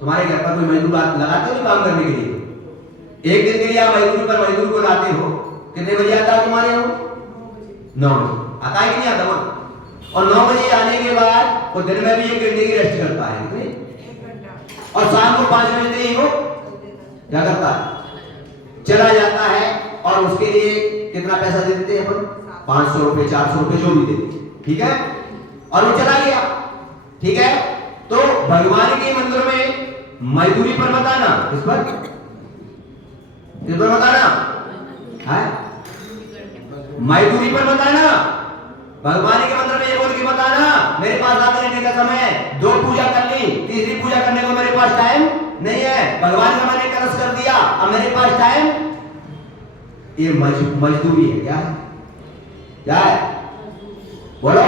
तुम्हारे घर पर कोई मजदूर लगाते हो काम करने के लिए, एक दिन के लिए आप मजदूर पर मजदूर को लाते हो, कितने बजे आता है तुम्हारे यहाँ? 9 बजे आता है कि नहीं आता वो? और 9 बजे आने के बाद वो दिन में भी 1 घंटे की रेस्ट करता है, कितने, और शाम को 5 बजे ही वो क्या करता है, चला जाता है, और उसके लिए कितना पैसा दे देते हैं अपन, 500 रुपए 400 रुपए जो भी देते, ठीक है, और वो चला गया, ठीक है। तो भगवान के मंदिर में मजदूरी पर बताना, किस पर बताना है, मजदूरी पर बताना, भगवान के मंदिर में ये बोल के बताना, मेरे पास आधे घंटे का समय, 2 पूजा कर ली, तीसरी पूजा करने को मेरे पास टाइम नहीं है, भगवान का मैंने कलश कर दिया, अब मेरे पास टाइम, ये मजदूरी है, क्या है, क्या है, बोलो,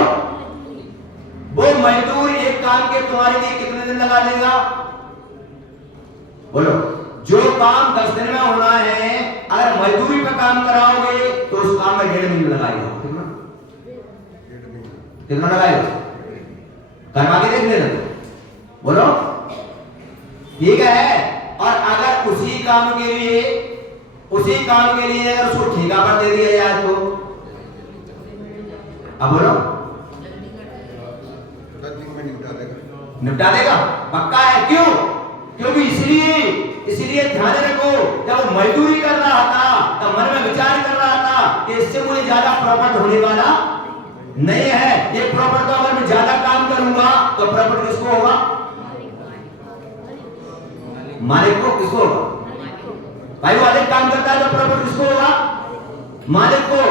वो मजदूर एक काम के तुम्हारे लिए कितने दिन लगा देगा, बोलो, जो काम 10 दिन में होना है, अगर मजदूरी पर काम कराओगे तो उस काम में 1.5 महीने लगाएगा, कितना लगाएगा, करवा के देख लेना, बोलो, ठीक है। और अगर उसी काम के लिए अगर उसको ठेका पर दे दिया जाए तो, अब बोलो, निपटा देगा, पक्का है, क्यों, क्योंकि इसलिए ध्यान रखो, जब वो मजदूरी कर रहा था तब मन में विचार कर रहा था कि इससे मुझे ज्यादा प्रॉफिट होने वाला नहीं है, ये प्रॉफिट तो अगर मैं ज्यादा काम करूंगा तो प्रॉफिट किसको होगा, मालिक को, किसको होगा, भाई वो अधिक काम करता है तो प्रॉफिट किसको होगा, मालिक को।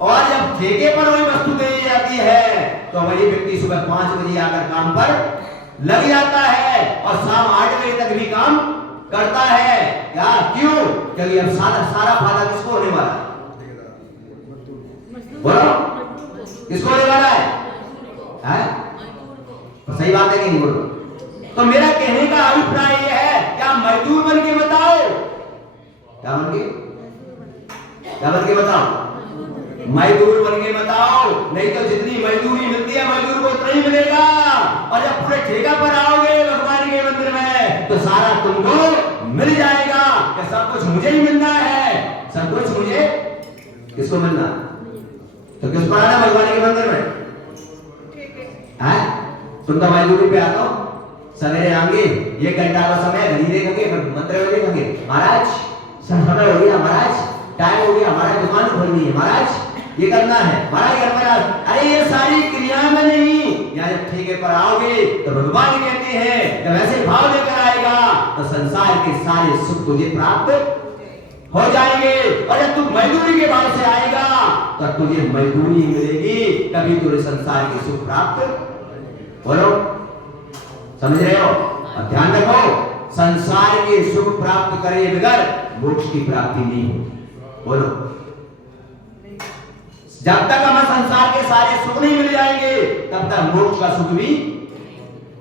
और जब ठेके पर वही वस्तु दी जाती है तो वही व्यक्ति सुबह 5 बजे आकर काम पर लग जाता है और शाम 8 बजे तक भी काम करता है, क्या, क्यों, क्योंकि अब सारा फायदा किसको होने वाला है, बोलो, किसको होने वाला है? सही बात है कि नहीं, बोलो। तो मेरा कहने का अभिप्राय यह है, क्या मजदूर बन के बताओ, क्या बन के बताओ, मजदूर बन के बताओ, नहीं तो जितनी मजदूरी मिलती है मजदूर को उतना ही मिलेगा, और जब पूरे ठेका पर आओगे भगवान के मंदिर में तो सारा तुमको मिल जाएगा, कि सब कुछ मुझे ही मिलना है, सब कुछ मुझे, किसको मिलना, तो किस पर आना भगवान के मंदिर में, है, तुम तो मजदूरी पे आता हो, सवेरे आएंगे, 1 घंटा का समय, घड़ी देखेंगे, मंदिर में देखेंगे, महाराज समय हो गया, महाराज टाइम हो गया, हमारा दुकान खोलनी है, महाराज ये करना है, महाराज घर पर, अरे ये सारी क्रिया में नहीं, यहाँ जब ठेके पर आओगे तो भगवान कहते हैं जब ऐसे भाव लेकर आएगा तो संसार के सारे सुख तुझे प्राप्त हो जाएंगे। और जब तू मजदूरी के भाव से आएगा तब तुझे मजदूरी मिलेगी, कभी तुझे संसार के सुख प्राप्त। बोलो, समझ रहे हो? और ध्यान रखो, संसार के सुख प्राप्त करे बगैर मोक्ष की प्राप्ति नहीं होती। बोलो, जब तक हमें संसार के सारे सुख नहीं मिल जाएंगे तब तक मोक्ष का सुख भी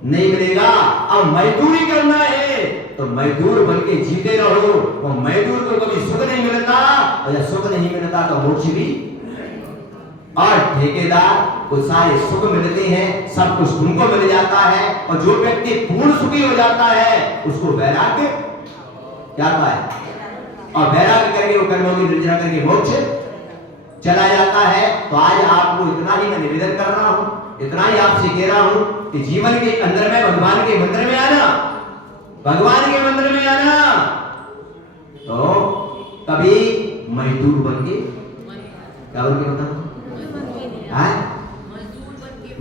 नहीं मिलेगा। अब मजदूरी करना है तो मजदूर बन के जीते रहो। वो मजदूर को कभी सुख नहीं मिलता, और जब सुख नहीं मिलता तो मोक्ष भी। और ठेकेदार को सारे सुख मिलते हैं, सब कुछ उनको मिल जाता है। और जो व्यक्ति पूर्ण सुखी हो जाता है उसको वैराग्य क्या है, और वैराग्य करके वो कर्मों की निर्जरा करके मोक्ष चला जाता है। तो आज आपको इतना ही मैं निवेदन कर रहा हूं, इतना ही आपसे कह रहा हूं कि जीवन के अंदर में भगवान के मंदिर में आना, भगवान के मंदिर में आना, तो कभी मजदूर बन के क्या बन के बताना,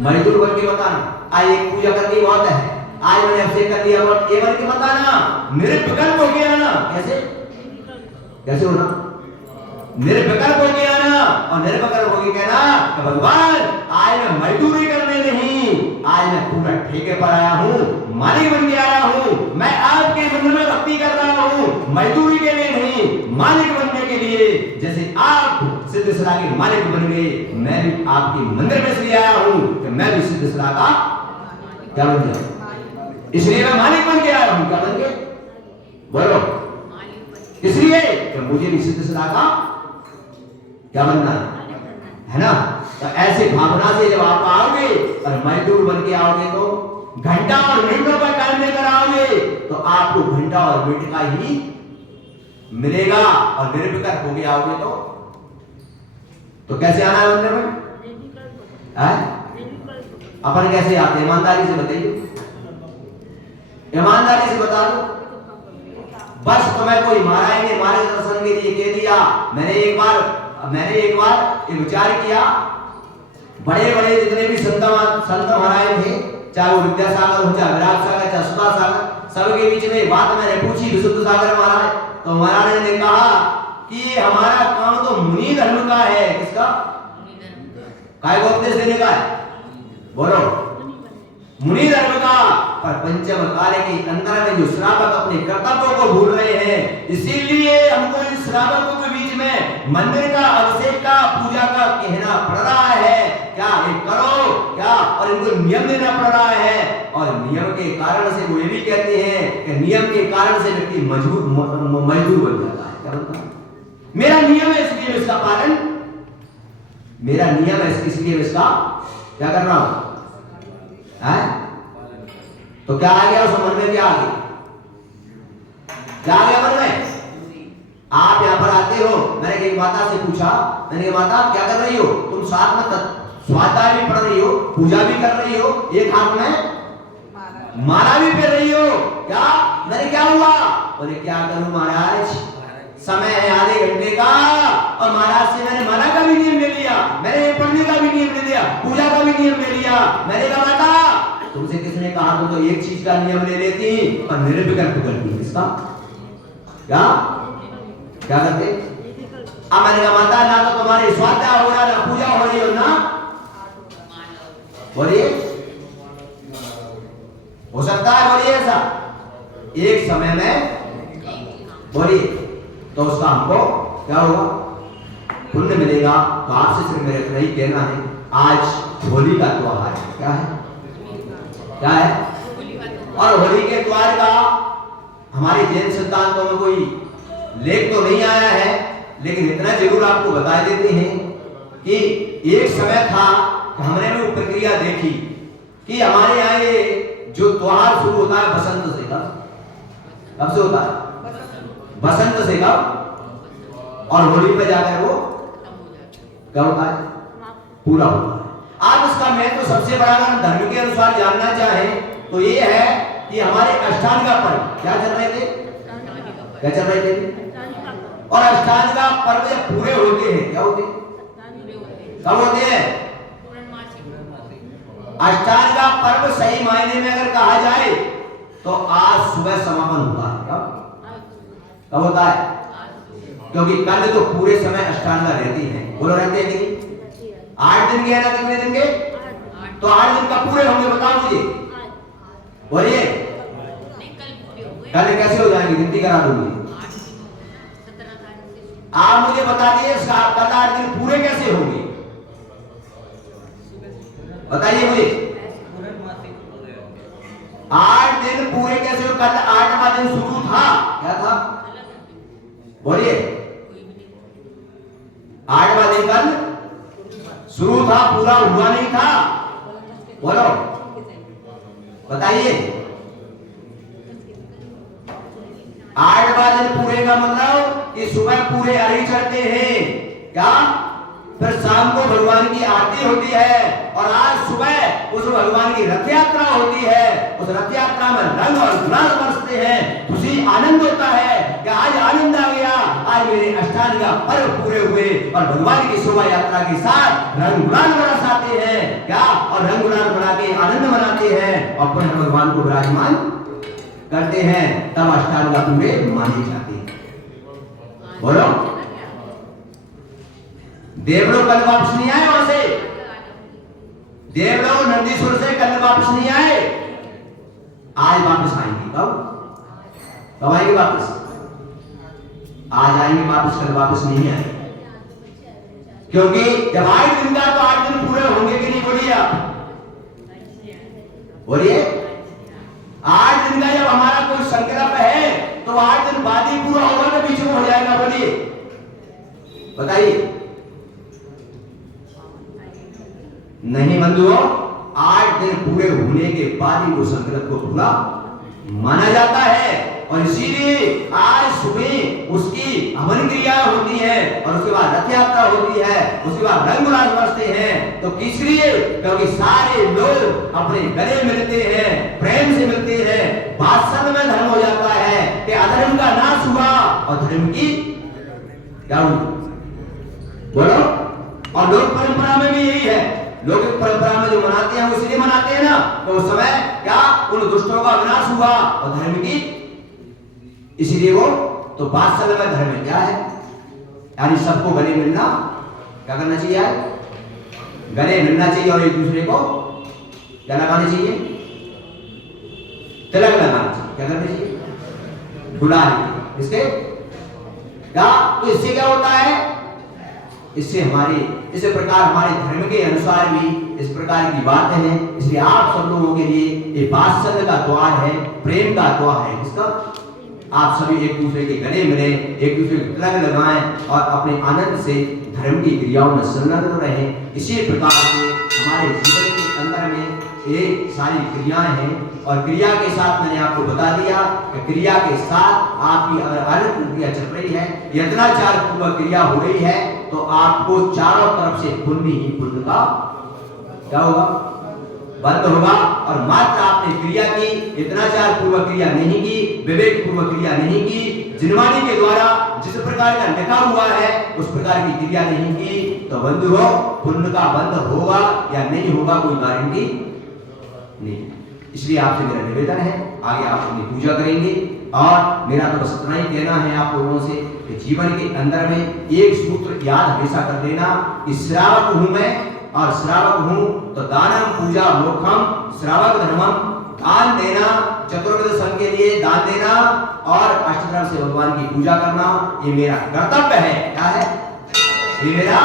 मजदूर बन के बताना। आज एक पूजा करके बहुत है, आज मैंने अभिषेक कर दिया और ये बन के बताना निर्विकल्प हो गया ना। कैसे कैसे होना? निर्विकल्प हो गया ना, और निर्विकल्प हो गया कहना कि भगवान आज मैं मजदूरी करने नहीं, आज मैं पूरा ठेके पर आया हूँ, मालिक बन के आया हूँ। मैं आपके मंदिर में भक्ति कर रहा हूँ, मजदूरी के लिए नहीं, मालिक बनने के लिए। जैसे आप सिद्धेश्वरा के मालिक बन गए, मैं भी आपके मंदिर में इसलिए आया हूँ कि मैं भी सिद्धेश्वरा का क्या बन जाऊं, इसलिए मैं मालिक बन के आया हूँ। क्या बन के? बोलो, इसलिए कि मुझे भी सिद्धेश्वरा का क्या बनना है ना। तो ऐसे भावना से जब आप आओगे और मजदूर बन के आओगे तो घंटा और मिनटों का टाइम लेकर आओगे तो आपको घंटा और मिनट का ही मिलेगा। और निर्विकल्प हो गए आओगे तो कैसे आना है मंदिर में? अपन कैसे आते? ईमानदारी से बताइए, ईमानदारी से बता दो। बस तुम्हें कोई मारा ही नहीं, मारे दर्शन के लिए कह दिया। मैंने एक बार ये विचार किया, बड़े बड़े जितने भी संत महाराज थे, चाहे वो विद्यासागर हो, चाहे विराट सागर, चाहे सुधा सागर, सबके बीच में बात मैंने पूछी विशुद्ध सागर महाराज। तो महाराज ने कहा कि हमारा काम तो मुनि धर्म का है। किसका? काय को उपदेश देने का है? बोलो, मुनि धर्म का। पर पंचम काल के अंदर में जो श्रावक अपने कर्तव्यों को भूल रहे हैं, इसीलिए हमको इन श्रावकों के बीच में मंदिर का, अभिषेक का, पूजा का कहना पड़ रहा है। क्या ये करो क्या? और इनको नियम देना पड़ रहा है। और नियम के कारण से वो ये भी कहते हैं कि नियम के कारण से व्यक्ति मजदूर बन जाता है। क्या बनता है? मेरा नियम है इसलिए इसका पालन, मेरा नियम है इसलिए इसका क्या कर रहा हूं। तो क्या आ गया उस मन में? क्या आ गया? क्या आ गया मन में? आप यहाँ पर आते हो, मैंने एक माता से पूछा, मैंने कहा माता क्या कर रही हो तुम? साथ में स्वाध्याय भी पढ़ रही हो, पूजा भी कर रही हो, एक हाथ में माला भी पहन रही हो, क्या? मैंने क्या हुआ? बोले क्या करूं महाराज, समय है आधे घंटे का, और महाराज से मैंने माला का भी नियम ले लिया, मैंने पढ़ने का भी नियम ले लिया, पूजा का भी नियम ले लिया। मैंने कहा माता तुमसे किसने कहा? तुम तो एक चीज का नियम ले लेती और निर्विकल्प करती। इसका क्या क्या करते? अब मैंने कहा माता ना तो तुम्हारे स्वाध्याय हो रहा, ना पूजा हो रही हो, ना बोलिए हो सकता है, बोलिए ऐसा एक समय में, बोलिए तो उसका हमको क्या होगा? पुण्य मिलेगा। तो आपसे सिर्फ मेरे को नहीं कहना है, आज होली का त्योहार है। क्या है? क्या है? और होली के त्योहार का हमारे जैन सिद्धांतों में कोई लेख तो नहीं आया है, लेकिन इतना जरूर आपको बता देते हैं कि एक समय था कि हमने भी वो प्रक्रिया देखी कि हमारे यहाँ ये जो त्योहार शुरू होता है बसंत से। कब से होता है? बसंत से। कब? और होली पे जाकर वो क्या होता है? पूरा होता है। आप इसका महत्व तो सबसे बड़ा अगर धर्म के अनुसार जानना चाहें तो ये है कि हमारे अष्टांग का पर्व क्या चल रहे थे? क्या चल रहे थे? और अष्टांग का पर्व जब पूरे होते हैं, क्या होते हैं? कब होते हैं? अष्टांग का पर्व सही मायने में अगर कहा जाए तो आज सुबह समापन होता है। कब होता है? क्योंकि कल तो पूरे समय अष्टांगा रहती है, बोलो रहते हैं कि 8 दिन के है ना, कितने दिन के? तो 8 दिन का पूरे होंगे, बताओ मुझे, बोलिए। कल कैसे हो जाएंगे, गिनती करा दो मुझे। आप मुझे बता दिए कल 8 दिन पूरे कैसे होंगे, बताइए मुझे। 8 दिन पूरे कैसे हो? कल 8वां दिन शुरू था, क्या था, बोलिए। 8वां दिन कल शुरू था, पूरा हुआ नहीं था, बोलो, बताइए। 8वां दिन पूरे का मतलब कि सुबह पूरे अरी चढ़ते हैं, क्या, फिर शाम को भगवान की आरती होती है, और आज सुबह उस भगवान की रथ यात्रा होती है। उस रथ यात्रा में रंग और गुलाल बरसते हैं, खुशी आनंद होता है कि आज आनंद आ गया, आज मेरे अष्टांग का पर्व पूरे हुए, और भगवान की शोभा यात्रा के साथ रंग गुलाल बरसाते हैं, क्या, और रंग गुलाल बना के आनंद मनाते हैं, और पुनः भगवान को विराजमान करते हैं, तब अष्टांग पूरे माने जाते हैं, बोलो। देवलोग कल वापस नहीं आए, वहां से देवलोग नंदीश्वर से कल वापस नहीं आए, आज वापस आएंगे। कब आएंगे वापस? आज आएंगे वापस, कल वापस नहीं आएंगे, क्योंकि जब 8 दिन का तो 8 दिन पूरे होंगे कि नहीं, बोलिए आप, बोलिए। 8 दिन का जब हमारा कोई संकल्प है तो 8 दिन बाद ही पूरा होगा ना, बीच में हो जाएगा, बोलिए, बताइए। नहीं बंधुओं, 8 दिन पूरे होने के बाद ही वो संकल्प को पूरा माना जाता है, और इसीलिए आज सुबह उसकी हवन क्रिया होती है, और उसके बाद रथ यात्रा होती है, उसके बाद रंग गुलाल बरसते हैं। तो किस लिए? क्योंकि सारे लोग अपने गले मिलते हैं, प्रेम से मिलते हैं, वात्सल्य में धर्म हो जाता है कि अधर्म का नाश हुआ और धर्म की क्या हुई, बोलो। और लोक परंपरा में भी यही है, लौकिक परंपरा में जो मनाते हैं वो इसलिए मनाते हैं ना, तो उस समय क्या, उन दुष्टों का विनाश हुआ और धर्म की, इसलिए वो, तो वात्सल्य में धर्म में क्या है, यानी सबको गले मिलना, क्या करना चाहिए, गले मिलना चाहिए, और एक दूसरे को क्या लगाना चाहिए, तिलक लगाना चाहिए, क्या करना चाहिए, गुलाल, इसके क्या, तो इससे क्या होता है, इससे इस प्रकार हमारे धर्म के अनुसार भी इस प्रकार की बातें हैं। इसलिए आप सब लोगों के लिए ये वात्सल्य का द्वार है, प्रेम का द्वार है, इसका आप सभी एक दूसरे के गले मिले, एक दूसरे को तिलक लगाएं, और अपने आनंद से धर्म की क्रियाओं में संलग्न रहें। इसी प्रकार से हमारे जीवन के अंदर में ये सारी क्रियाएं हैं, और क्रिया के साथ मैंने आपको बता दिया कि क्रिया के साथ आपकी अगर अलग क्रिया चल रही है, यत्नाचार पूर्वक क्रिया हो रही है, तो आपको चारों तरफ से पुण्य ही पुण्य का क्या होगा, बंद होगा। और मात्र आपने क्रिया की, यत्नाचार पूर्वक क्रिया नहीं की, विवेक पूर्वक क्रिया नहीं की, जिनवाणी के द्वारा जिस प्रकार का लिखा हुआ है उस प्रकार की क्रिया नहीं की, तो बंधुओं पुण्य का बंद होगा या नहीं होगा कोई गारंटी नहीं। इसलिए आपसे मेरा निवेदन है, आगे आप अपनी पूजा करेंगे, और मेरा तो बस इतना ही कहना है आप लोगों से कि जीवन के अंदर में एक सूत्र याद हमेशा कर देना कि श्रावक हूं मैं, और श्रावक हूं तो दानम पूजा मोक्षम, श्रावक धर्मम, दान देना, चतुर्वेद संघ के लिए दान देना, और अष्टधर्म से भगवान की पूजा करना, ये मेरा कर्तव्य है। क्या है? ये मेरा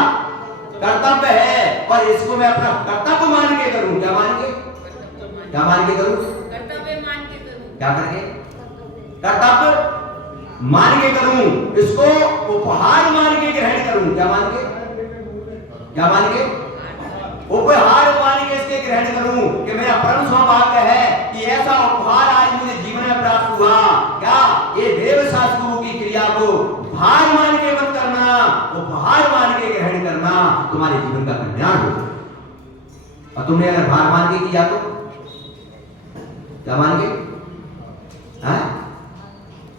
कर्तव्य है, और इसको मैं अपना कर्तव्य मान के करूं। क्या मान के? क्या मान के करूं? कर्तव्य मान के करूं। क्या करके? कर्तव्य मान के करूं, इसको उपहार मान के ग्रहण करूं। क्या मान के? क्या मान के? उपहार मान के इसके ग्रहण करूं कि मेरा परम सौभाग्य है कि ऐसा उपहार आज मुझे जीवन में प्राप्त हुआ। क्या? ये देव शास्त्रों की क्रिया को भार मान के मत करना, उपहार मान के ग्रहण करना, तुम्हारे जीवन का कल्याण होगा। और तुमने अगर भार मान के किया तो क्या मान के? हाँ?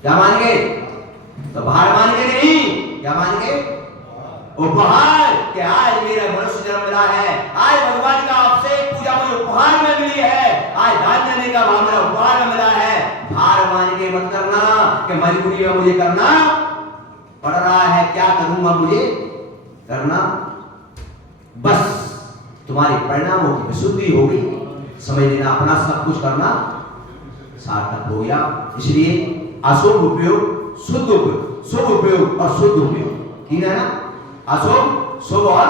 क्या मान के? तो भार मान के नहीं, क्या मान के? उपहार, कि आज मेरा मनुष्य जन्म मिला है, आज भगवान का आपसे पूजा मुझे उपहार में मिली है, आज दान देने का भाव मेरा उपहार में मिला है। भार मान के मत करना कि मजबूरी में मुझे करना पढ़ रहा है, क्या करूंगा मुझे करना, बस तुम्हारे परिणामों की विशुद्धि हो गई, समझ लेना अपना सब कुछ करना सार्थक हो गया। इसलिए अशुभ उपयोग, शुद्ध उपयोग, शुभ उपयोग और शुद्ध उपयोग, ठीक है ना, अशुभ, शुभ और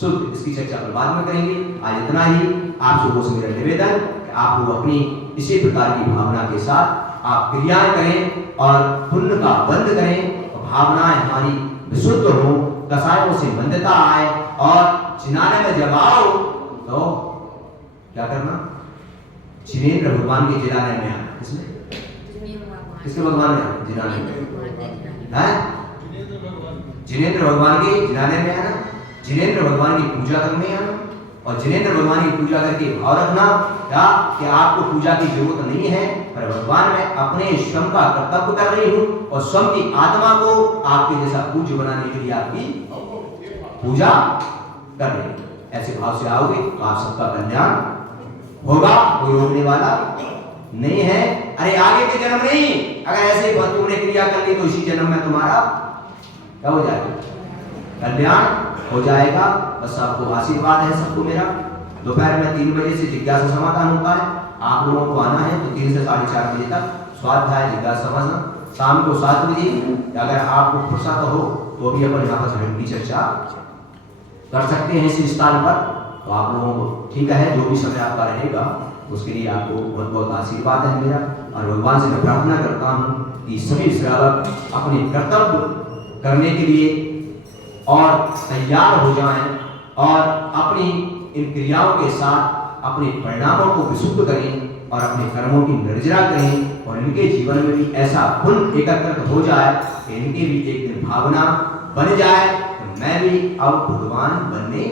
शुद्ध, इसकी चर्चा हम बाद में करेंगे। आज इतना ही। आप लोगों से मेरा निवेदन कि आप लोग अपनी इसी प्रकार की भावना के साथ आप क्रियाएं करें और पुण्य का बंध करें, और भावनाएं हमारी विशुद्ध हो, कसायों से बंधता आए, और जिनाने में जब आओ तो क्या करना, जिनेंद्र भगवान के जिनाने में आना। किसके भगवान में? जिनाने में है, जिनेंद्र भगवान के जिनाने में आना, जिनेंद्र भगवान की पूजा करने आना, और जिनेंद्र भगवान की पूजा करके भाव रखना क्या कि आपको पूजा की जरूरत नहीं है, पर भगवान मैं अपने स्वयं का कर्तव्य कर रही हूँ, और स्वयं की आत्मा को आपके जैसा पूज्य बनाने के लिए आपकी पूजा कर रही हूँ। ऐसे भाव से आओगे तो आप सबका कल्याण होगा, कोई रोकने वाला नहीं है। अरे आगे के जन्म नहीं, अगर ऐसे तुमने क्रिया कर ली तो इसी जन्म में तुम्हारा क्या हो जाएगा, कल्याण हो जाएगा। बस आपको आशीर्वाद है सबको मेरा। दोपहर में 3 बजे से जिज्ञासा समाधान होता है, आप लोगों को आना है तो 3 से 4:30 बजे तक स्वाध्याय जिज्ञासा समाधान। शाम को 7 बजे अगर आपको फुर्सत हो तो भी अपन यहाँ पर धर्म की चर्चा कर सकते हैं इस स्थान पर, तो आप लोगों को ठीक है, जो भी समय आपका रहेगा उसके लिए आपको बहुत बहुत आशीर्वाद है मेरा। और भगवान से मैं प्रार्थना करता हूँ कि सभी श्रावक अपने कर्तव्य करने के लिए और तैयार हो जाएं, और अपनी इन क्रियाओं के साथ अपने परिणामों को विशुद्ध करें और अपने कर्मों की निर्जरा करें, और इनके जीवन में भी ऐसा पुण्य एकत्रित हो जाए कि इनकी भी एक दिन भावना बन जाए कि मैं भी अब भगवान बनने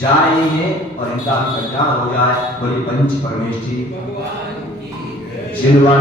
जा रहे हैं, और इनका भी कल्याण हो जाए। बोले पंच परमेश्वरी जिनवान